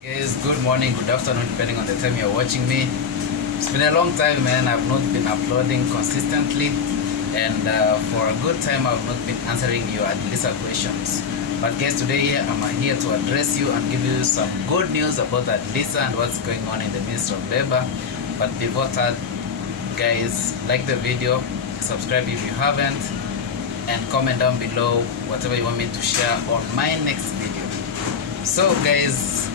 Guys, good morning, good afternoon, depending on the time you're watching me. It's been a long time, man. I've not been uploading consistently, and for a good time I've not been answering your ADLSA questions. But guys, today I'm here to address you and give you some good news about ADLSA and what's going on in the Ministry of Labor. But before that, guys, like the video, subscribe if you haven't, and comment down below whatever you want me to share on my next video. So guys,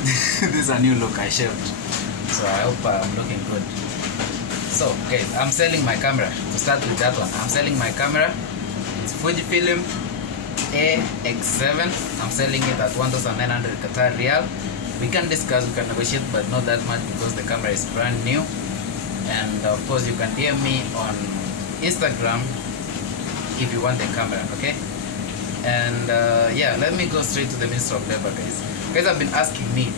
this is a new look I shaved, so I hope I'm looking good. So guys, I'm selling my camera. To start with that one, I'm selling my camera. It's Fujifilm AX7. I'm selling it at 1,900 Qatar Riyal. We can discuss, we can negotiate, but not that much because the camera is brand new. And of course you can DM me on Instagram if you want the camera, okay? And yeah, let me go straight to the Ministry of Labor, guys. Guys have been asking me,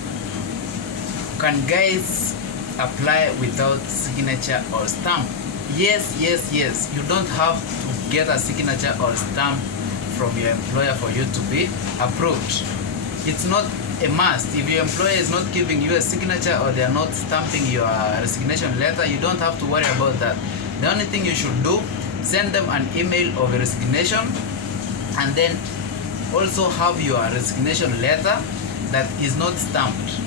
can guys apply without signature or stamp? Yes. You don't have to get a signature or stamp from your employer for you to be approved. It's not a must. If your employer is not giving you a signature or they are not stamping your resignation letter, you don't have to worry about that. The only thing you should do, send them an email of a resignation, and then also have your resignation letter that is not stamped,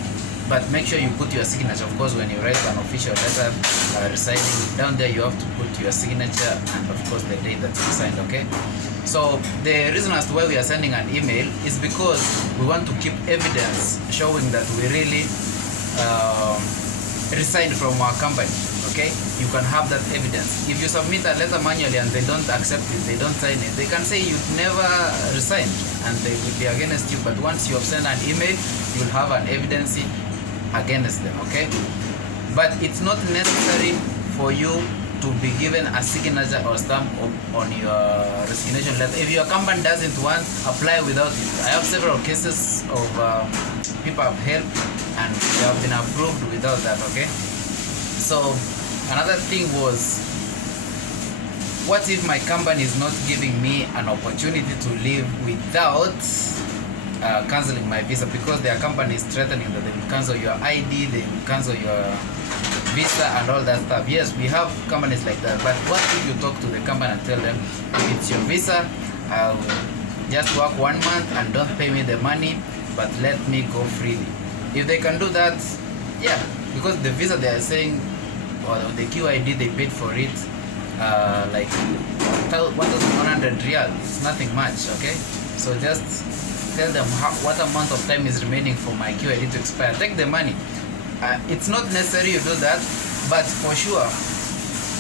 but make sure you put your signature. Of course, when you write an official letter resigning, down there you have to put your signature and of course the date that you signed, okay? So the reason as to why we are sending an email is because we want to keep evidence showing that we really resigned from our company, okay? You can have that evidence. If you submit a letter manually and they don't accept it, they don't sign it, they can say you've never resigned and they will be against you. But once you have sent an email, you'll have an evidence against them, okay? But it's not necessary for you to be given a signature or stamp on your resignation letter. If your company doesn't want, apply without it. I have several cases of people have helped and they have been approved without that, okay? So another thing was, what if my company is not giving me an opportunity to leave without cancelling my visa? Because their company is threatening that they will cancel your ID, they will cancel your visa and all that stuff. Yes, we have companies like that, but what if you talk to the company and tell them, if it's your visa, I'll just work 1 month and don't pay me the money, but let me go freely. If they can do that, yeah, because the visa they are saying, or the QID they paid for it, like 1,100 Riyal, it's nothing much, okay? So just tell them what amount of time is remaining for my QID to expire. Take the money. It's not necessary you do that, but for sure,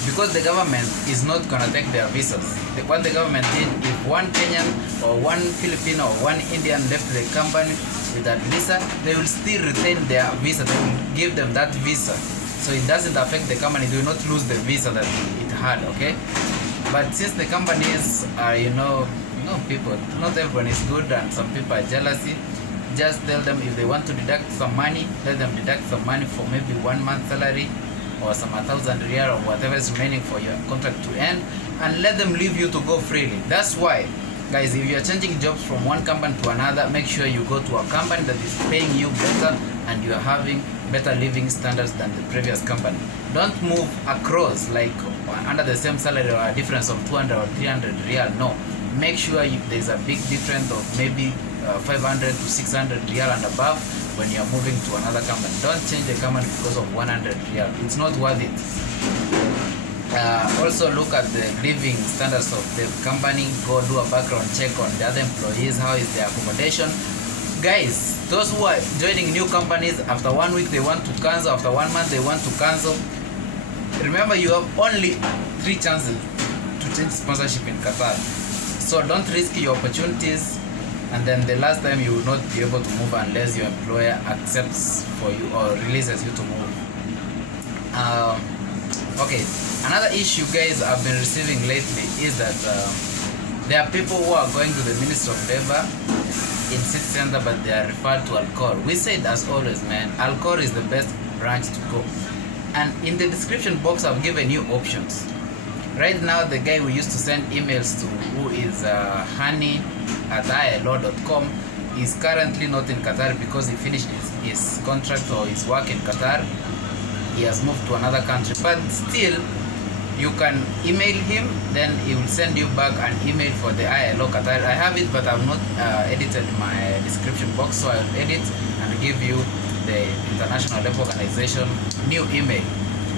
because the government is not gonna take their visas. What the government did, if one Kenyan or one Filipino or one Indian left the company with that visa, they will still retain their visa. They will give them that visa, so it doesn't affect the company. They will not lose the visa that it had, okay? But since the companies are, people, not everyone is good and some people are jealousy, just tell them if they want to deduct some money, let them deduct some money for maybe 1 month salary or some 1,000 Riyal or whatever is remaining for your contract to end, and let them leave you to go freely. That's why, guys, if you are changing jobs from one company to another, make sure you go to a company that is paying you better and you are having better living standards than the previous company. Don't move across like under the same salary or a difference of 200 or 300 Riyal. No, make sure there's a big difference of maybe 500 to 600 Riyal and above when you're moving to another company. Don't change the company because of 100 Riyal. It's not worth it. Also look at the living standards of the company. Go do a background check on the other employees. How is their accommodation? Guys, those who are joining new companies, after 1 week they want to cancel, after 1 month they want to cancel. Remember, you have only 3 chances to change sponsorship in Qatar. So don't risk your opportunities, and then the last time you will not be able to move unless your employer accepts for you or releases you to move. Okay, another issue, guys, I've been receiving lately is that there are people who are going to the Ministry of Labor in city center, but they are referred to Alcor. We said, as always, man, Alcor is the best branch to go. And in the description box, I've given you options. Right now, the guy we used to send emails to, who is Honney at ADLSA.com, is currently not in Qatar because he finished his contract or his work in Qatar. He has moved to another country, but still you can email him, then he will send you back an email for the ILO Qatar. I have it, but I've not edited my description box, so I'll edit and give you the International Labour Organization new email,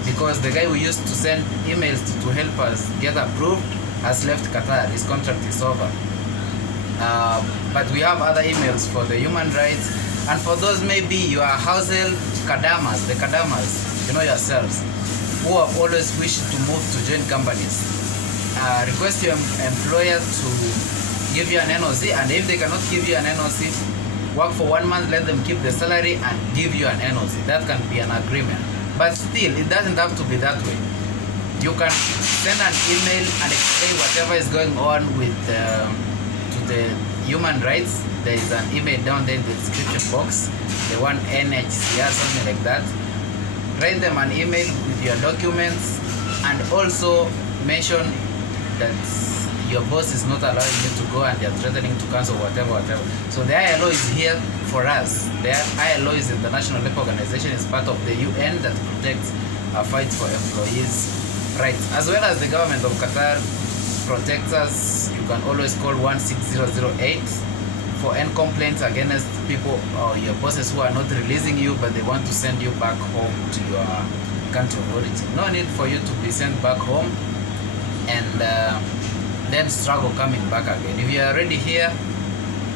because the guy who used to send emails to help us get approved has left Qatar. His contract is over. But we have other emails for the human rights, and for those maybe you are household kadamas, the kadamas, you know yourselves, who have always wished to move to join companies. Request your employer to give you an NOC, and if they cannot give you an NOC, work for 1 month, let them keep the salary and give you an NOC. That can be an agreement. But still, it doesn't have to be that way. You can send an email and explain whatever is going on with to the human rights. There is an email down there in the description box, the one NHCR, something like that. Write them an email with your documents, and also mention that your boss is not allowing you to go and they are threatening to cancel whatever. So the ILO is here for us. The ILO is the International Labour Organization, is part of the UN that protects our fight for employees' rights, as well as the government of Qatar protects us. You can always call 16008 for any complaints against people or your bosses who are not releasing you, but they want to send you back home to your country of origin. No need for you to be sent back home and then struggle coming back again. If you are already here,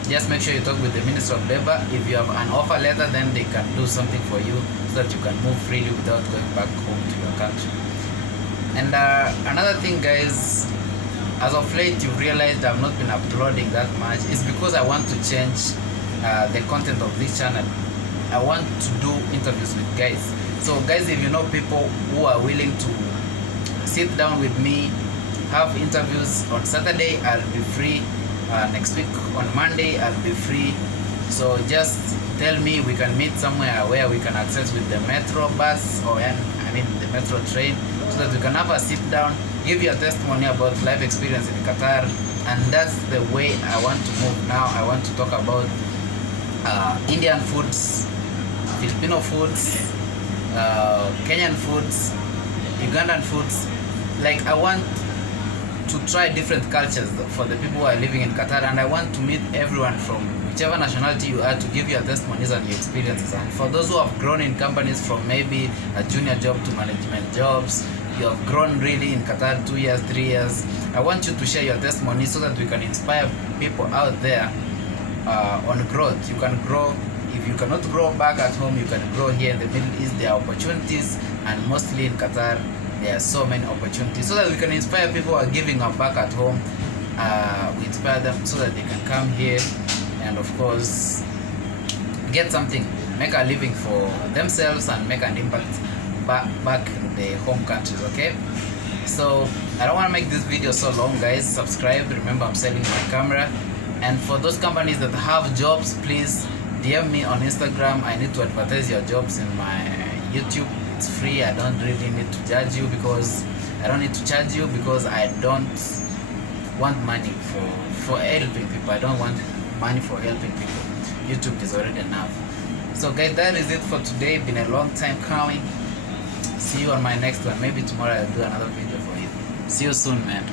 just make sure you talk with the Minister of Labour. If you have an offer letter, then they can do something for you so that you can move freely without going back home to your country. And another thing, guys, as of late you've realized I've not been uploading that much. It's because I want to change the content of this channel. I want to do interviews with guys. So guys, if you know people who are willing to sit down with me, have interviews on Saturday, I'll be free. Next week on Monday, I'll be free. So just tell me, we can meet somewhere where we can access with the metro bus, or the metro train, so that we can have a sit down, give you a testimony about life experience in Qatar. And that's the way I want to move now. I want to talk about Indian foods, Filipino foods, Kenyan foods, Ugandan foods. Like, I want to try different cultures for the people who are living in Qatar, and I want to meet everyone from whichever nationality you are to give your testimonies and your experiences. And for those who have grown in companies from maybe a junior job to management jobs, you have grown really in Qatar 2 years, 3 years, I want you to share your testimony so that we can inspire people out there on growth. You can grow. If you cannot grow back at home, you can grow here in the Middle East. There are opportunities, and mostly in Qatar there are so many opportunities, so that we can inspire people who are giving up back at home. We inspire them so that they can come here and, of course, get something, make a living for themselves and make an impact back in the home countries. Okay, so I don't want to make this video so long, guys. Subscribe. Remember, I'm selling my camera. And for those companies that have jobs, please DM me on Instagram. I need to advertise your jobs in my YouTube. It's free. I don't really need to charge you, because I don't need to charge you because I don't want money for helping people. I don't want money for helping people. YouTube is already enough. So guys, that is it for today. Been a long time coming. See you on my next one. Maybe tomorrow I'll do another video for you. See you soon, man.